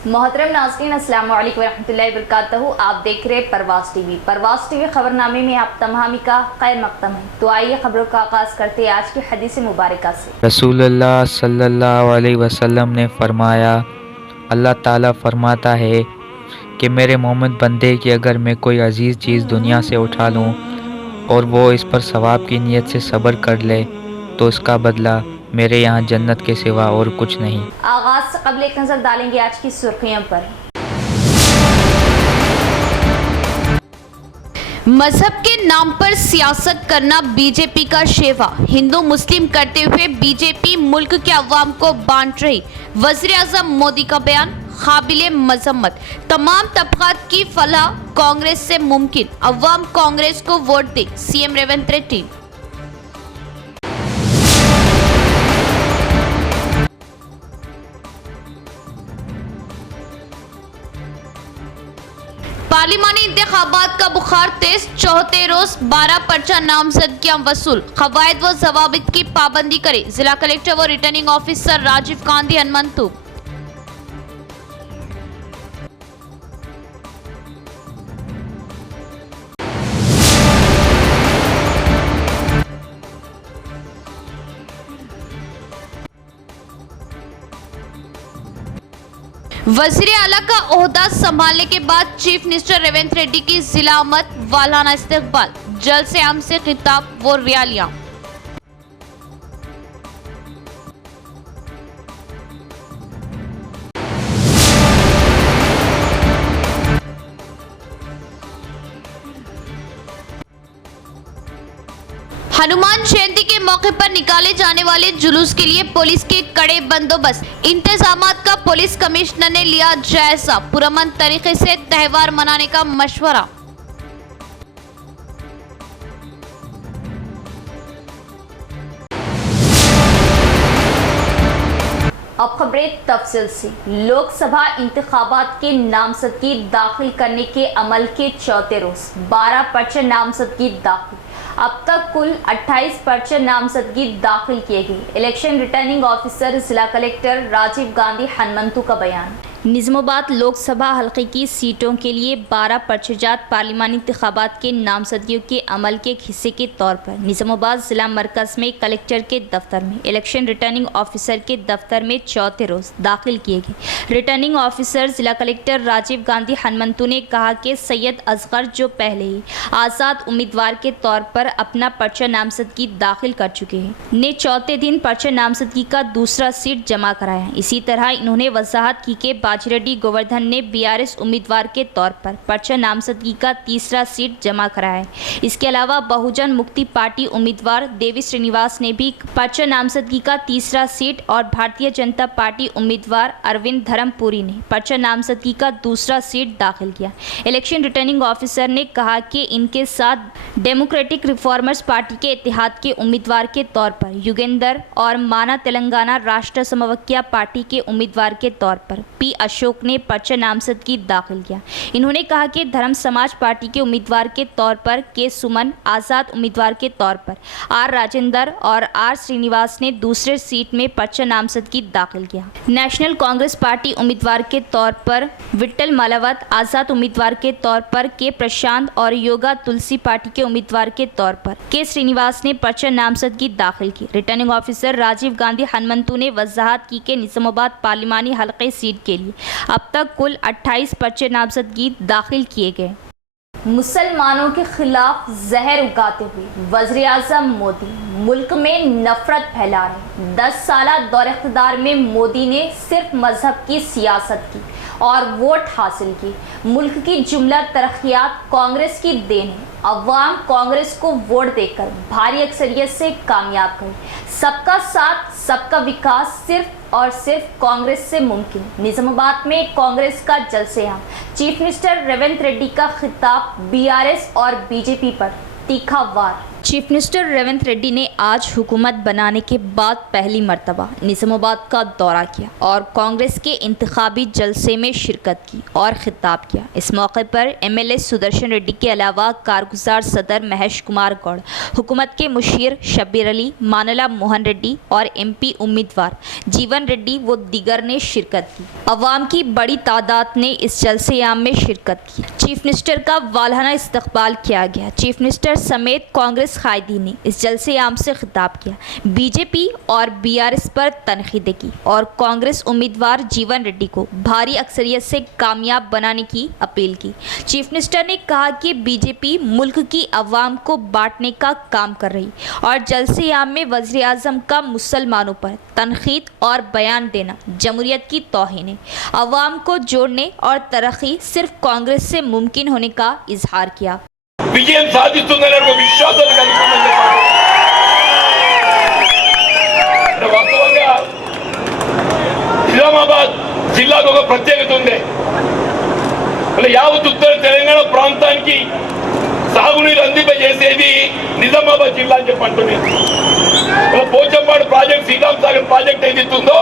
मोहतरम नाज़रीन, अस्सलाम वालेकुम रहमतुल्लाहि वबरकातुहू। आप देख रहे परवाज़ टीवी। परवाज़ टीवी खबरनामे में आप तमामी का खैर मकदम है। तो आइए खबरों का आगाज़ करते हैं आज की हदीस मुबारका से। रसूलुल्लाह सल्लल्लाहु अलैहि वसल्लम ने फरमाया, अल्लाह ताला फरमाता है कि मेरे मोमिन बंदे की अगर मैं कोई अजीज़ चीज़ दुनिया से उठा लूँ और वो इस पर सवाब की नीयत से सब्र कर ले तो इसका बदला मेरे यहाँ जन्नत के सिवा और कुछ नहीं। आगाज़ से कबल एक नज़र डालेंगे आज की सुर्खियों पर। मजहब के नाम पर सियासत करना बीजेपी का शेवा, हिंदू मुस्लिम करते हुए बीजेपी मुल्क के अवाम को बांट रही। वज़ीर आज़म मोदी का बयान काबिले मजम्मत। तमाम तबकात की फलाह कांग्रेस से मुमकिन, अवाम कांग्रेस को वोट दे, सीएम रेवंत रेड्डी। पार्लिमानी इंतखाबात का बुखार तेज, चौथे रोज 12 पर्चा नामजदगियां वसूल। कवायद व जवाबित की पाबंदी करे, जिला कलेक्टर व रिटर्निंग ऑफिसर राजीव गांधी हनुमंतु। वजीर आला का ओहदा संभालने के बाद चीफ मिनिस्टर रेवंत रेड्डी की जिला आमद, वालाना इस्तकबाल, जल से आम से खिताब व रैलियां। हनुमान जयंती के मौके पर निकाले जाने वाले जुलूस के लिए पुलिस के कड़े बंदोबस्त इंतजामात का पुलिस कमिश्नर ने लिया जायजा। पुरअमन तरीके से त्यौहार मनाने का मशवरा। अब खबरें तफसील से। लोकसभा इंतखाबात के नामजदगी दाखिल करने के अमल के चौथे रोज 12 पर्चे नामजदगी दाखिल। अब तक कुल 28 पर्चे नामजदगी दाखिल किए गए। इलेक्शन रिटर्निंग ऑफिसर जिला कलेक्टर राजीव गांधी हनुमंतु का बयान। निज़ामाबाद लोकसभा हल्के की सीटों के लिए 12 पर्चेजात पार्लिमानी इंतखाबात के नामजदगियों के अमल के एक हिस्से के तौर पर निज़ामाबाद जिला मरकज़ में कलेक्टर के दफ्तर में इलेक्शन रिटर्निंग ऑफिसर के दफ्तर में चौथे रोज दाखिल किए गए। रिटर्निंग ऑफिसर जिला कलेक्टर राजीव गांधी हनुमंतु ने कहा कि सैयद असगर, जो पहले ही आज़ाद उम्मीदवार के तौर पर अपना पर्चा नामजदगी दाखिल कर चुके हैं, ने चौथे दिन पर्चा नामजदगी का दूसरा सीट जमा कराया। इसी तरह इन्होंने वजाहत की कि बाजिरेड्डी गोवर्धन ने बीआरएस उम्मीदवार के तौर पर पर्चा नामजदगी का तीसरा सीट जमा कराया है। इसके अलावा बहुजन मुक्ति पार्टी उम्मीदवार देवी श्रीनिवास ने भी पर्चा नामजदगी का तीसरा सीट और भारतीय जनता पार्टी उम्मीदवार अरविंद धर्मपुरी ने पर्चा नामजदगी का दूसरा सीट दाखिल किया। इलेक्शन रिटर्निंग ऑफिसर ने कहा कि इनके साथ डेमोक्रेटिक रिफॉर्मर्स पार्टी के इत्तेहाद के उम्मीदवार के तौर पर युगेंद्र और माना तेलंगाना राष्ट्र समवक्या पार्टी के उम्मीदवार के तौर पर पी अशोक ने पर्चा नामजदगी दाखिल किया। इन्होंने कहा कि धर्म समाज पार्टी के उम्मीदवार के तौर पर के सुमन, आज़ाद उम्मीदवार के तौर पर आर राजेंद्र और आर श्रीनिवास ने दूसरे सीट में पर्चा नामजदगी दाखिल किया। नेशनल कांग्रेस पार्टी उम्मीदवार के तौर पर विट्ठल मालावत, आज़ाद उम्मीदवार के तौर पर के प्रशांत और योगा तुलसी पार्टी के उम्मीदवार के तौर पर के श्रीनिवास ने पर्चा नामजदगी दाखिल की। रिटर्निंग ऑफिसर राजीव गांधी हनुमंतु ने वजाहत की कि निज़ामाबाद पार्लिमानी हल्के सीट के लिए अब तक कुल 28 पर्चे नामजदगी दाखिल किए गए। मुसलमानों के खिलाफ जहर उगाते हुए वज़ीर आज़म मोदी मुल्क में नफरत फैला रहे। 10 साला दौर इख्तिदार में मोदी ने सिर्फ मजहब की सियासत की और वोट हासिल की। मुल्क की जुमला तरक्कियात कांग्रेस की देन है। अवाम कांग्रेस को वोट देकर भारी अक्सरियत से कामयाब हुई। सबका साथ, सबका विकास सिर्फ और सिर्फ कांग्रेस से मुमकिन। निज़ामाबाद में कांग्रेस का जलसे-आम, चीफ मिनिस्टर रेवंत रेड्डी का खिताब, बीआरएस और बीजेपी पर तीखा वार। चीफ मिनिस्टर रेवंत रेड्डी ने आज हुकूमत बनाने के बाद पहली मर्तबा निज़ामाबाद का दौरा किया और कांग्रेस के इंतखाबी जलसे में शिरकत की और खिताब किया। इस मौके पर एमएलए सुदर्शन रेड्डी के अलावा कारगुजार सदर महेश कुमार गौड़, हुकूमत के मुशीर शब्बीर अली, मानला मोहन रेड्डी और एमपी उम्मीदवार जीवन रेड्डी व दीगर ने शिरकत की। अवाम की बड़ी तादाद ने इस जलसे आम में शिरकत की। चीफ मिनिस्टर का वालहाना इस्तकबाल किया गया। चीफ मिनिस्टर समेत कांग्रेस कायदीन ने इस जलसे आम से खिताब किया, बीजेपी और बीआरएस पर तनकीदें की और कांग्रेस उम्मीदवार जीवन रेड्डी को भारी अक्सरियत से कामयाब बनाने की अपील की। चीफ मिनिस्टर ने कहा कि बीजेपी मुल्क की अवाम को बांटने का काम कर रही और जलसे आम में वज़ीर आज़म का मुसलमानों पर तनकीद और बयान देना जमहूरियत की तौहीन है। अवाम को जोड़ने और तरक्की सिर्फ कांग्रेस से मुमकिन होने का इजहार किया। విజయం సాధిస్తుందని ఒక విశ్వాసాన్ని కలుగుతుందని చెప్పారు। వాస్తవంగా నిజామాబాద్ జిల్లాకు ఒక ప్రత్యేకత ఉంది। యావత్ ఉత్తర తెలంగాణ ప్రాంతానికి సాగునీరు అందింపజేసేది నిజామాబాద్ జిల్లా అని చెప్పంటున్నారు। పోచంపాడు ప్రాజెక్ట్, శ్రీరామ్ సాగర్ ప్రాజెక్ట్ ఏదైతుందో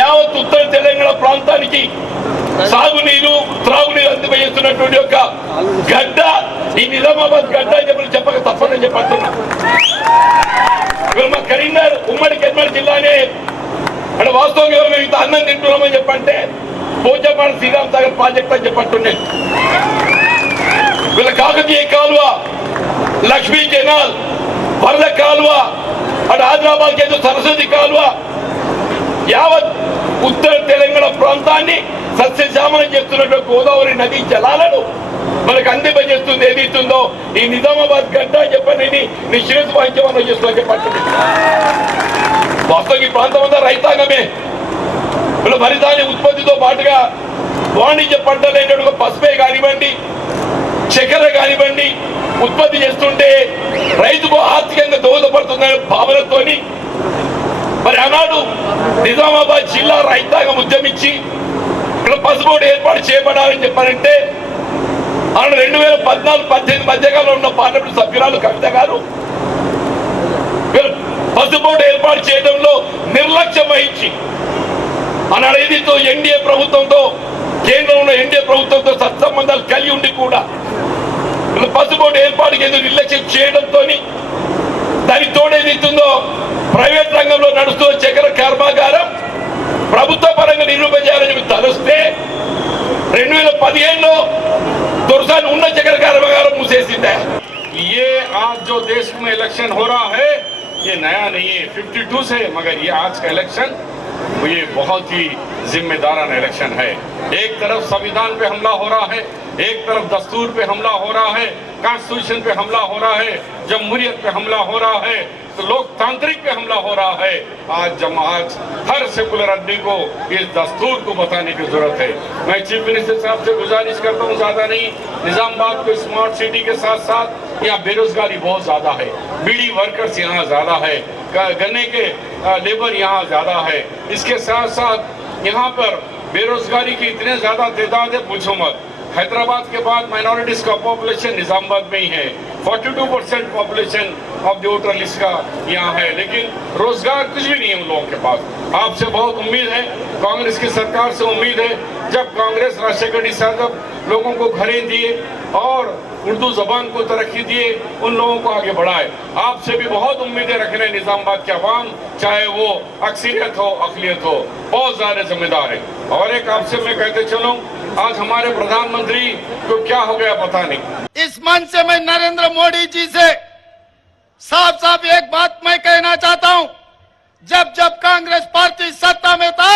యావత్ ఉత్తర తెలంగాణ ప్రాంతానికి సాగునీరు, త్రాగునీరు అందింపజేస్తున్నటువంటి ఒక గడ్డ ఈ నిజామాబాద్ గడ్డ అని చెప్పక తప్పదని చెప్పంటున్నా। మా కరీంనగర్ ఉమ్మడి కరీంనగర్ జిల్లానే అంటే వాస్తవంగా మేము ఇంత అన్నం తింటున్నామని చెప్పంటే పోచంపాడు శ్రీరామ్ సాగర్ ప్రాజెక్ట్ అని చెప్పంటున్నాను। వీళ్ళ కాకతీయ కాలువ, లక్ష్మీ కెనాల్, వరద కాలువ, అటు ఆదిలాబాద్ కేంద్ర సరస్వతి కాలువ యావత్ ఉత్తర తెలంగాణ ప్రాంతాన్ని సస్యశ్యామలం చేస్తున్నటువంటి గోదావరి నదీ జలాలను మనకు అందింపజేస్తుంది ఏదైతుందో ఈ నిజామాబాద్ గడ్డ చెప్పని నీ శిరస్సు వాయించమని చేస్తున్నా చెప్పండి। వాస్తవం ఈ ప్రాంతం అంతా రైతాంగమే। వీళ్ళ వరిధాన్య ఉత్పత్తితో పాటుగా వాణిజ్య పంటలైనటువంటి పసుపే కానివ్వండి, చక్కెర కానివ్వండి ఉత్పత్తి చేస్తుంటే రైతుకు ఆర్థికంగా దోహదపడుతుందనే భావనతోని మరి ఆనాడు నిజామాబాద్ జిల్లా రైతాంగం ఉద్యమించి ఇక్కడ పసుపోటు ఏర్పాటు చేయబడాలని చెప్పారంటే ఆనాడు 2014-18 మధ్యకాలంలో ఉన్న పార్లమెంట్ సభ్యురాలు కవిత గారు పసుపోటు ఏర్పాటు చేయడంలో నిర్లక్ష్యం వహించి ఆనాడు ఏదైతే ఎన్డీఏ ప్రభుత్వంతో, కేంద్రంలో ఎన్డీఏ ప్రభుత్వంతో సత్సంబంధాలు కలిగి ఉండి కూడా పసుపోటు ఏర్పాటుకి ఏదో నిర్లక్ష్యం చేయడంతో దానికి తోడేదిస్తుందో ప్రైవేట్ రంగంలో నడుస్తూ చక్కెర కర్మాగారం ప్రభుత్వ పరంగా నిరూపించాలని తలస్తే 2015లో దొరసాని ఉన్న చక్కెర కర్మాగారం మూసేసిందే। ये आज जो देश में इलेक्शन हो रहा है ये नया नहीं है, 52 से, मगर ये आज का इलेक्शन ये बहुत ही जिम्मेदाराना इलेक्शन है। एक तरफ संविधान पे हमला हो रहा है, एक तरफ दस्तूर पे हमला हो रहा है, कॉन्स्टिट्यूशन पे हमला हो रहा है, जमहूरियत पे हमला हो रहा है, तो लोकतांत्रिक पे हमला हो रहा है। आज हर सेकुलर आदमी को इस दस्तूर को बताने की जरूरत है। मैं चीफ मिनिस्टर साहब से गुजारिश करता हूँ, ज्यादा नहीं, निजामाबाद को स्मार्ट सिटी के साथ साथ यहाँ बेरोजगारी बहुत ज्यादा है, बीड़ी वर्कर्स यहाँ ज्यादा है, गन्ने के लेबर यहाँ ज्यादा है, इसके साथ साथ यहाँ पर बेरोजगारी की इतने ज्यादा तादाद है पूछो मत। हैदराबाद के बाद माइनॉरिटीज का पॉपुलेशन निजामाबाद में ही है, 42% population of the voter list का यहाँ है, लेकिन रोजगार कुछ भी नहीं है उन लोगों के पास। आपसे बहुत उम्मीद है, कांग्रेस की सरकार से उम्मीद है, जब कांग्रेस राजशेखर साहब लोगों को घरें दिए और उर्दू जबान को तरक्की दिए, उन लोगों को आगे बढ़ाए। आपसे भी बहुत उम्मीदें रख रहे हैं निजामाबाद के अवाम, चाहे वो अक्सरियत हो अकलियत हो, बहुत ज्यादा जिम्मेदार है। और एक आपसे मैं कहते चलूं, आज हमारे प्रधानमंत्री को क्या हो गया पता नहीं। इस मंच से मैं नरेंद्र मोदी जी से साफ साफ एक बात मैं कहना चाहता हूं, जब जब कांग्रेस पार्टी सत्ता में था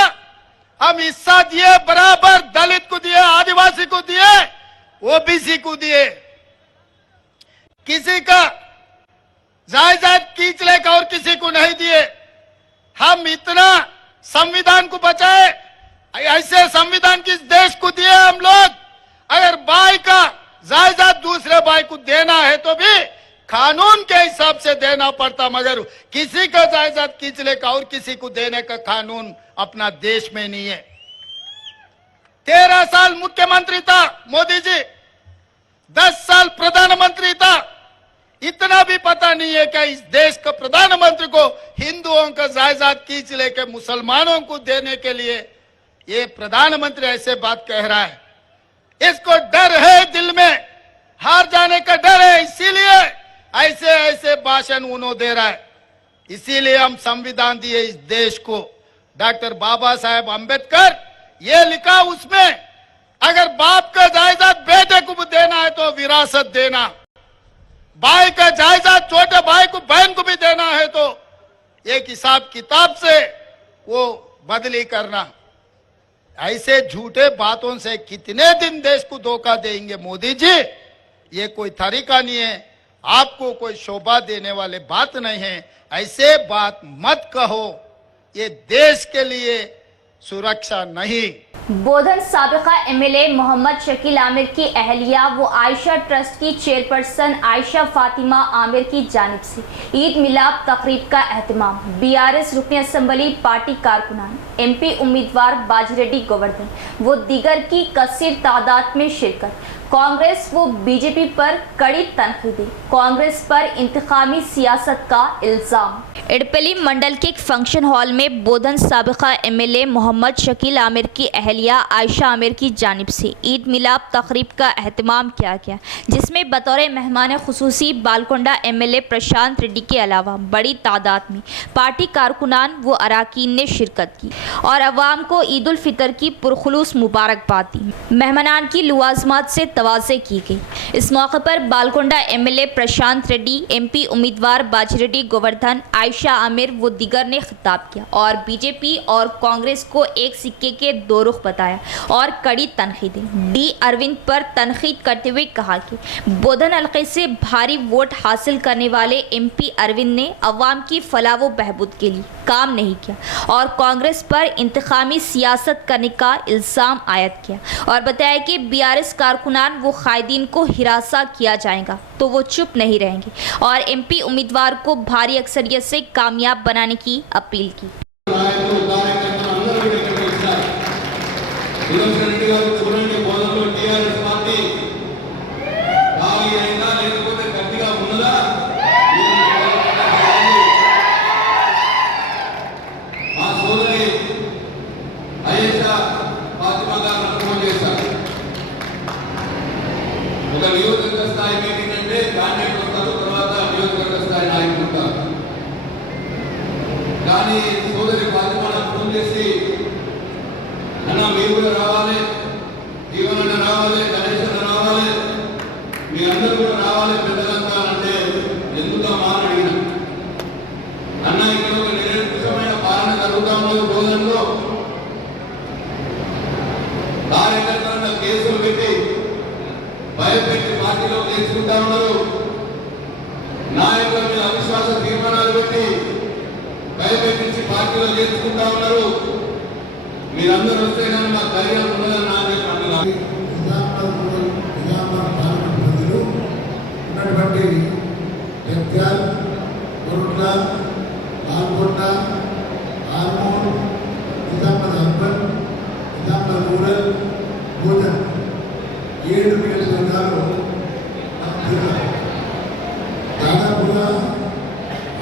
हम हिस्सा दिए, बराबर दलित को दिए, आदिवासी को दिए, ओबीसी को दिए, किसी का जायदाद खींच लेकर और किसी को नहीं दिए। हम इतना संविधान को बचाए, ऐसे संविधान किस देश को दिए हम लोग। अगर भाई का जायदाद दूसरे भाई को देना है तो भी कानून के हिसाब से देना पड़ता, मगर किसी का जायदाद खींच लेकर और किसी को देने का कानून अपना देश में नहीं है। 13 साल मुख्यमंत्री था मोदी जी, 10 साल प्रधानमंत्री था, इतना भी पता नहीं है कि इस देश के प्रधानमंत्री को हिंदुओं का जायदाद खींच लेके मुसलमानों को देने के लिए ये प्रधानमंत्री ऐसे बात कह रहा है। इसको डर है, दिल में हार जाने का डर है, इसीलिए ऐसे ऐसे भाषण उन्होंने दे रहा है। इसीलिए हम संविधान दिए इस देश को। डॉक्टर बाबा साहेब अंबेडकर ये लिखा उसमें, अगर बाप का जायदाद बेटे को भी देना है तो विरासत देना, भाई का जायदाद छोटे भाई को बहन को भी देना है तो एक हिसाब किताब से वो बदली करना। ऐसे झूठे बातों से कितने दिन देश को धोखा देंगे मोदी जी? ये कोई तरीका नहीं है, आपको कोई शोभा देने वाले बात नहीं है। ऐसे बात मत कहो, ये देश के लिए सुरक्षा नहीं। बोधन साबिका एमएलए मोहम्मद शकील आमिर की अहलिया वो आयशा ट्रस्ट की चेयरपर्सन आयशा फातिमा आमिर की जानिब से ईद मिलाद तकरीब का एहतमाम। बीआरएस रुकन असम्बली पार्टी कारकुनान, एमपी उम्मीदवार बाजिरेड्डी गोवर्धन वो दीगर की कसीर तादाद में शिरकत। कांग्रेस व बीजेपी पर कड़ी तनकीदी, कांग्रेस पर इंतखामी सियासत का इल्जाम। इडपली मंडल के एक फंक्शन हॉल में बोधन साबिका एमएलए मोहम्मद शकील आमिर की अहलिया आयशा आमिर की जानिब से ईद मिलाद तकरीब का एहतमाम किया गया, जिसमें बतौर मेहमान खुसूसी बालकोंडा एमएलए प्रशांत रेड्डी के अलावा बड़ी तादाद में पार्टी कारकुनान व अराकीन ने शिरकत की और अवाम को ईद उल फितर की पुरखुलूस मुबारकबाद दी। मेहमानान की लवाजमात से तवाज़े की गई। इस मौके पर बालकोंडा एमएलए प्रशांत रेड्डी, एमपी उम्मीदवार बाजिरेड्डी गोवर्धन, आयशा आमिर व दीगर ने खिताब किया और बीजेपी और कांग्रेस को एक सिक्के के दो रुख बताया और कड़ी तनकीदें डी अरविंद पर तनकीद करते हुए कहा कि बोधन हल्के से भारी वोट हासिल करने वाले एमपी अरविंद ने अवाम की फलाह व बहबूद के लिए काम नहीं किया और कांग्रेस पर इंतखामी सियासत करने का इल्ज़ाम आयद किया और बताया कि बीआरएस कारकुनान वो कायदीन को हिरासा किया जाएगा तो वो चुप नहीं रहेंगे और एमपी उम्मीदवार को भारी अक्सरियत से कामयाब बनाने की अपील की। నియోజకవర్గ స్థాయి మీటింగ్ అంటే క్యాండిడేట్ వస్తారు, తర్వాత నియోజకవర్గ స్థాయి నాయకులు ఉంటారు. కానీ సోదరి ఫాతిమా నాకు ఫోన్ చేసి, అన్న మీరు కూడా రావాలి, జీవన రావాలి, గణేశ్ రావాలి, మీ అందరూ కూడా రావాలి పెద్దలంతా అంటే ఎందుకమ్మా అని అడిగిన. అన్న ఇక్కడ ఒక నిరంకుశమైన పాలన జరుగుతా ఉన్నది రోజుల్లో, కార్యకర్తలను కేసులు పెట్టి భయపెట్టి పార్టీలో నేర్చుకుంటా ఉన్నారు, నాయకుల మీద అవిశ్వాస తీర్మానాలు పెట్టి భయపెట్టించి పార్టీలో నేర్చుకుంటా ఉన్నారు. మీరందరూ వస్తే కానీ మాకు ధైర్యం ఉండదని నాకు అంటున్నారు. ఉన్నటువంటి జగ్త్యాల్, కొరుట్ల, బాల్కొండ, ఆర్మూర్, నిజామాబాద్ అర్బన్, నిజామాబాద్ రూరల్, బోధన్ 7 నియోజకవర్గాలు దాదాపుగా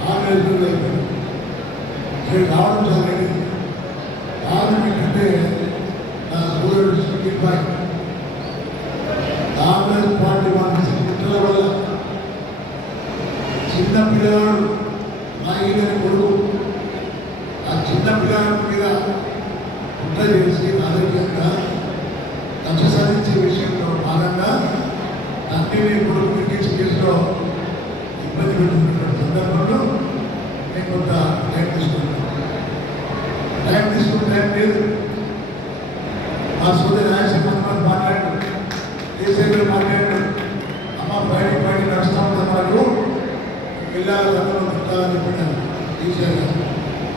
6 నియోజకవర్గాలు రావడం జరిగింది. 6 అంటే నా సోదరుడు సుఖీర్ భాయ్ కాంగ్రెస్ పార్టీ వాళ్ళ కుట్రల వల్ల చిన్న పిల్లవాడు నాయకుని కొడుకు ఆ చిన్న పిల్లవాడి మీద కుట్ర చేసి ఆరోగ్యంగా కక్ష సాధించే విషయంలో భాగంగా తండ్రిని కొడుకు ఎక్కించి కేసులో ఇబ్బంది పెడుతున్నటువంటి సందర్భంలో నేను కొంత టైం తీసుకున్నాను. టైం లేదు. మా సోదరి రాజశేఖర్ మాట్లాడాడు, కేసీఆర్ మాట్లాడాడు, అమ్మ బయట నడుస్తూ ఉంటుంది మనకు పిల్లలు అందరూ తింటాలని చెప్పినారు కేసీఆర్ గారు.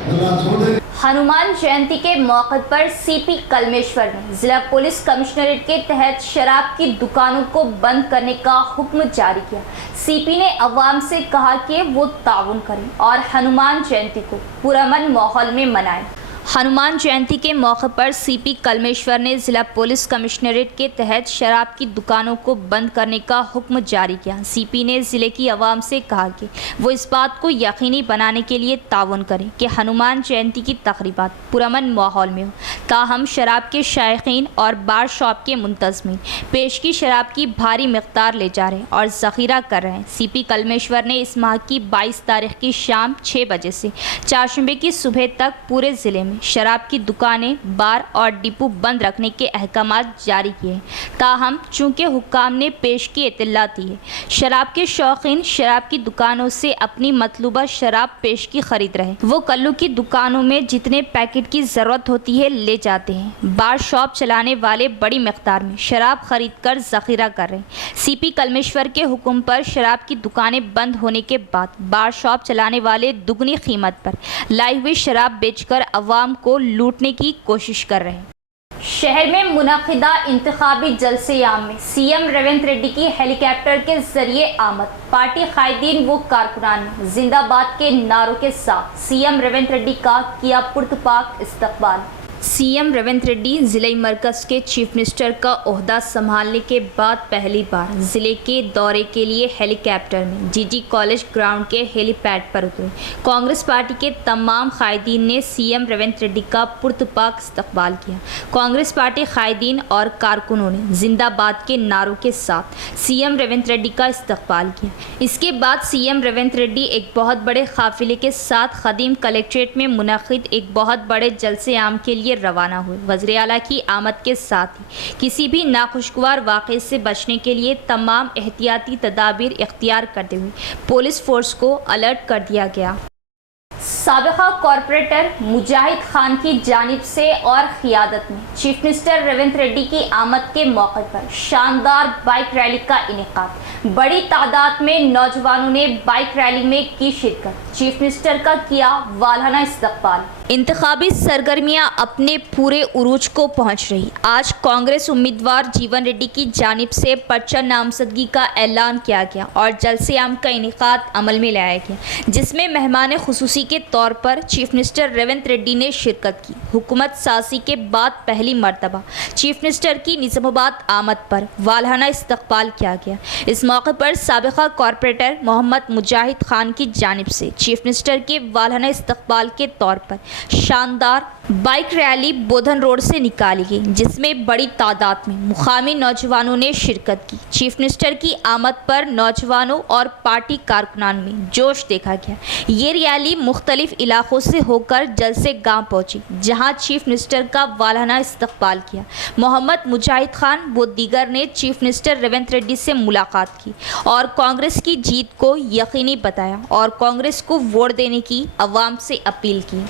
వాళ్ళ సోదరి हनुमान जयंती के मौके पर सीपी कलमेश्वर ने जिला पुलिस कमिश्नरेट के तहत शराब की दुकानों को बंद करने का हुक्म जारी किया। सीपी ने अवाम से कहा कि वो ताउन करें और हनुमान जयंती को पुरअमन माहौल में मनाएं। हनुमान जयंती के मौके पर सीपी कलमेश्वर ने जिला पुलिस कमिश्नरेट के तहत शराब की दुकानों को बंद करने का हुक्म जारी किया। सीपी ने जिले की आवाम से कहा कि वो इस बात को यकीनी बनाने के लिए ताउन करें कि हनुमान जयंती की तकरीबात पुरअमन माहौल में हो। ताहम शराब के शायकीन और बार शॉप के मुंतजमीन पेश की शराब की भारी मिकदार ले जा रहे हैं और ज़ख़ीरा कर रहे हैं। सीपी कलमेश्वर ने इस माह की 22 तारीख की शाम 6 बजे से चारशंबे की सुबह तक पूरे ज़िले में शराब की दुकानें, बार और डिपो बंद रखने के अहकामात जारी किए हैं। ताहम चूँकि हुक्काम ने पेश की इत्तला दी है, शराब के शौकीन शराब की दुकानों से अपनी मतलूबा शराब पेश की खरीद रहे। वो कल्लू की दुकानों में जितने पैकेट की ज़रूरत होती है ले जाते हैं। बार शॉप चलाने वाले बड़ी मिकदार में शराब खरीद कर ज़ख़ीरा कर रहे हैं। सीपी कलमेश्वर के हुक्म पर शराब की दुकानें बंद होने के बाद बार शॉप चलाने वाले दुगनी कीमत पर लाई हुई शराब बेचकर अवाम को लूटने की कोशिश कर रहे हैं। शहर में मुनक़िदा इंतखाबी जलसे-ए-आम में सीएम रेवंत रेड्डी की हेलीकॉप्टर के जरिए आमद। पार्टी कायदीन व कारकुनान ने जिंदाबाद के नारों के साथ सीएम रेवंत रेड्डी का किया पुरतपाक इस्तकबाल। सीएम रेवंत रेड्डी जिले मरकज़ के चीफ मिनिस्टर का ओहदा संभालने के बाद पहली बार जिले के दौरे के लिए हेलीकॉप्टर में जीजी कॉलेज ग्राउंड के हेलीपैड पर उतरे। कांग्रेस पार्टी के तमाम कायदीन ने सीएम रेवंत रेड्डी का पुरतपाक इस्तकबाल किया। कांग्रेस पार्टी कायदीन और कारकुनों ने जिंदाबाद के नारों के साथ सीएम रेवंत रेड्डी का इस्तकबाल किया। इसके बाद सीएम रेवंत रेड्डी एक बहुत बड़े काफिले के साथ खदीम कलेक्ट्रेट में मुनक़िद एक बहुत बड़े जलसे-ए-आम के लिए रवाना हुए। वज़ीर आला की आमद के साथ ही किसी भी नाखुशगवार वाक़े से बचने के लिए तमाम एहतियाती तदाबीर इख्तियार करते हुए पुलिस फोर्स को अलर्ट कर दिया गया। साबिक़ा कॉरपोरेटर मुजाहिद खान की जानिब से और क़ियादत में चीफ मिनिस्टर रेवंत रेड्डी की आमद के मौके पर शानदार बाइक रैली का इनेकाद। बड़ी तादाद में नौजवानों ने बाइक रैली में की शिरकत। चीफ मिनिस्टर का किया वालहाना इस्तकबाल। इंतखाबी सरगर्मियां अपने पूरे उरूज को पहुंच रही। आज कांग्रेस उम्मीदवार जीवन रेड्डी की जानिब से पर्चा नामजदगी का ऐलान किया गया और जलसे-ए-आम का इनेकाद अमल में लाया गया, जिसमें मेहमान खुसूसी के तौर पर चीफ मिनिस्टर रेवंत रेड्डी ने शिरकत की। हुकूमत साजी के बाद पहली मरतबा चीफ मिनिस्टर की निज़ामाबाद आमद पर वालहाना इस्तकबाल किया गया। इस मौके पर साबिक़ा कॉरपोरेटर मोहम्मद मुजाहिद खान की जानिब से चीफ मिनिस्टर के वालहाना इस्तकबाल के तौर पर शानदार बाइक रैली बोधन रोड से निकाली गई, जिसमें बड़ी तादाद में मुकामी नौजवानों ने शिरकत की। चीफ मिनिस्टर की आमद पर नौजवानों और पार्टी कारकुनान में जोश देखा गया। ये रैली मुख्तलिफ इलाकों से होकर जलसे गांव पहुंची, जहां चीफ मिनिस्टर का वालहाना इस्तकबाल किया। मोहम्मद मुजाहिद खान व दीगर ने चीफ मिनिस्टर रेवंत रेड्डी से मुलाकात की और कांग्रेस की जीत को यकीनी बताया और कांग्रेस को वोट देने की अवाम से अपील की।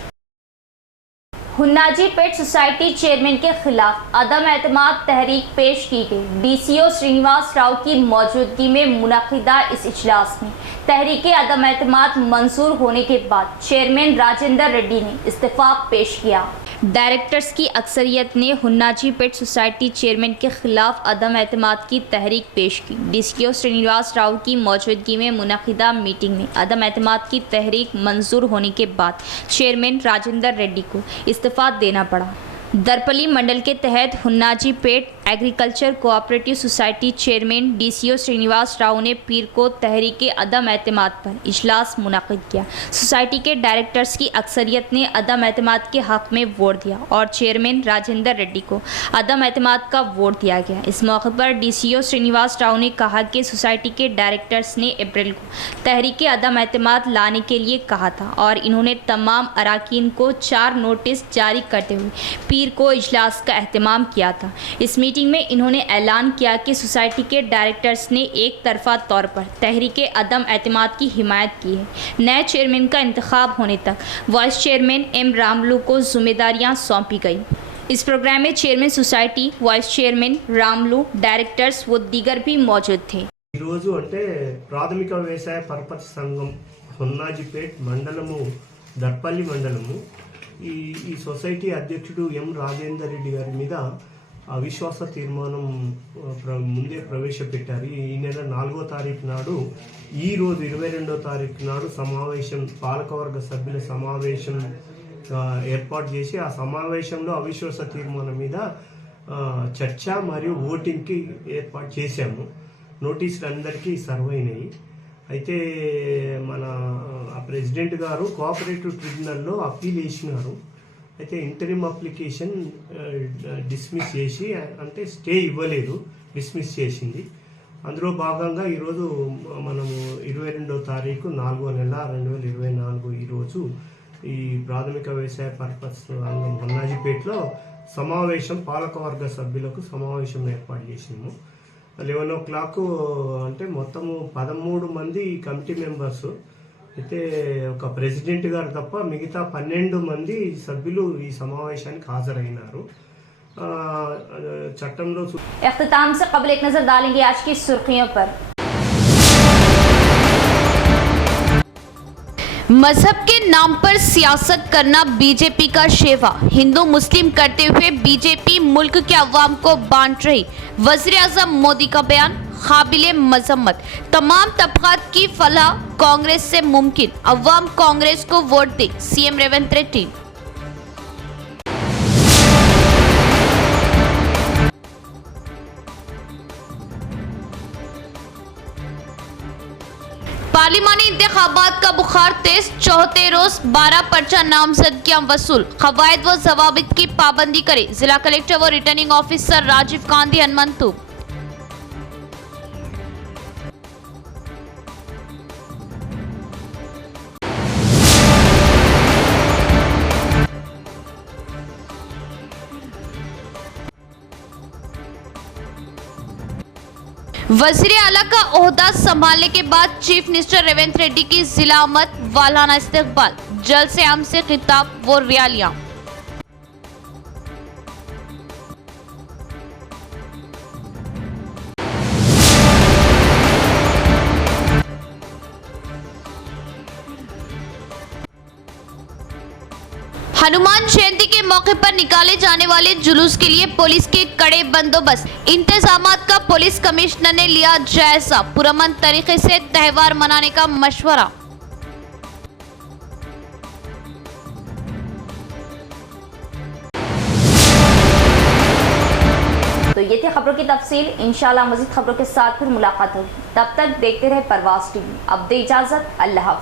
हुन्नाजी पेट सोसाइटी चेयरमैन के खिलाफ अदम एतमाद तहरीक पेश की गई। डीसीओ श्रीनिवास राव की मौजूदगी में मुनक़िदा इस इजलास में तहरीक अदम एतमाद मंजूर होने के बाद चेयरमैन राजेंद्र रेड्डी ने इस्तीफा पेश किया। डायरेक्टर्स की अक्सरियत ने हुन्नाजी पेट सोसाइटी चेयरमैन के खिलाफ अदम एतमाद की तहरीक पेश की। डीसीओ श्रीनिवास राव की मौजूदगी में मुनक़िदा मीटिंग में अदम एतमाद की तहरीक मंजूर होने के बाद चेयरमैन राजेंद्र रेड्डी को इस्तीफा देना पड़ा। दरपली मंडल के तहत Hunnajipet agriculture cooperative society chairman DCO Srinivas Rao ने पीर को तहरीक अदम एतमाद पर इजलास मुनक़िद किया। सोसाइटी के डायरेक्टर्स की अक्सरियत ने अदम एतमाद के हक़ में वोट दिया और चेयरमैन राजेंद्र रेड्डी को अदम एतमाद का वोट दिया गया। इस मौके पर डीसीओ श्रीनिवास राव ने कहा कि सोसाइटी के डायरेक्टर्स ने अप्रैल को तहरीक अदम एतमाद लाने के लिए कहा था और इन्होंने तमाम अरकान को 4 नोटिस जारी करते हुए पीर को इजलास का एहतमाम किया था। इस मीटिंग में इन्होंने ऐलान किया कि सोसाइटी के डायरेक्टर्स ने एक तरफा तौर पर तहरीक अदम एतमाद की हिमायत की है। नए चेयरमैन का इंतखाब होने तक वाइस चेयरमैन एम रामलू को जिम्मेदारियां सौंपी गई। इस प्रोग्राम में chairman society, vice chairman Ramulu, directors व दीगर भी मौजूद थे। ఈరోజు అంటే ప్రాథమిక వ్యవసాయ పరపతి సంఘం హొన్నాజిపేట్ మండలము దర్పల్లి మండలము ఈ సొసైటీ అధ్యక్షుడు ఎం రాజేందర్ రెడ్డి గారి మీద అవిశ్వాస తీర్మానం ముందే ప్రవేశపెట్టారు. ఈ నెల 4వ తారీఖు నాడు, ఈ రోజు 22వ తారీఖు నాడు సమావేశం, పాలకవర్గ సభ్యుల సమావేశం ఏర్పాటు చేసి ఆ సమావేశంలో అవిశ్వాస తీర్మానం మీద చర్చ మరియు ఓటింగ్కి ఏర్పాటు చేశాము. నోటీసులు అందరికీ సర్వ్ అయినాయి. అయితే మన ప్రెసిడెంట్ గారు కోఆపరేటివ్ ట్రిబ్యునల్లో అప్పీల్ చేసినారు. అయితే ఇంటరిమ్ అప్లికేషన్ డిస్మిస్ చేసి, అంటే స్టే ఇవ్వలేదు, డిస్మిస్ చేసింది. అందులో భాగంగా ఈరోజు మనము 22వ తారీఖు 4వ నెల 2024 ఈరోజు ఈ ప్రాథమిక వ్యవసాయ పర్పస్ సంఘం హన్నాజీపేటలో సమావేశం, పాలకవర్గ సభ్యులకు సమావేశం ఏర్పాటు చేసినాము. 11 o'clock, అంటే మొత్తము 13 మంది కమిటీ మెంబర్స్, అయితే ఒక ప్రెసిడెంట్ గారు తప్ప మిగతా 12 మంది సభ్యులు ఈ సమావేశానికి హాజరైనారు. చట్టంలో इख्तिताम से कबल एक नजर डालेंगे आज की सुर्खियों पर। मजहब के नाम पर सियासत करना बीजेपी का शेवा, हिंदू मुस्लिम करते हुए बीजेपी मुल्क के अवाम को बांट रही, वज़ीर आज़म मोदी का बयान काबिले मजम्मत। तमाम तबकात की फलाह कांग्रेस से मुमकिन, अवाम कांग्रेस को वोट दे, सीएम रेवंत रेड्डी। पार्लिमानी इंतखाबात का बुखार तेज, चौथे रोज 12 पर्चा नामजदगियां वसूल, कवायद व जवाबित की पाबंदी करे, जिला कलेक्टर व रिटर्निंग ऑफिसर राजीव गांधी हनुमंतु। वज़ीर आला का ओहदा संभालने के बाद चीफ मिनिस्टर रेवंत रेड्डी की जिला आमद, वालाना इस्तकबाल, जल्द से आम से खिताब व रैलियां। हनुमान जयंती के मौके पर निकाले जाने वाले जुलूस के लिए पुलिस के कड़े बंदोबस्त, इंतजामात का पुलिस कमिश्नर ने लिया जायजा, पुरअमन तरीके से त्यौहार मनाने का मशवरा। तो ये थी खबरों की तफसील। इंशाल्लाह मज़ीद खबरों के साथ फिर मुलाकात होगी। तब तक देखते रहे परवाज़ टीवी। अब दे इजाज़त, अल्लाह हाफ़िज़।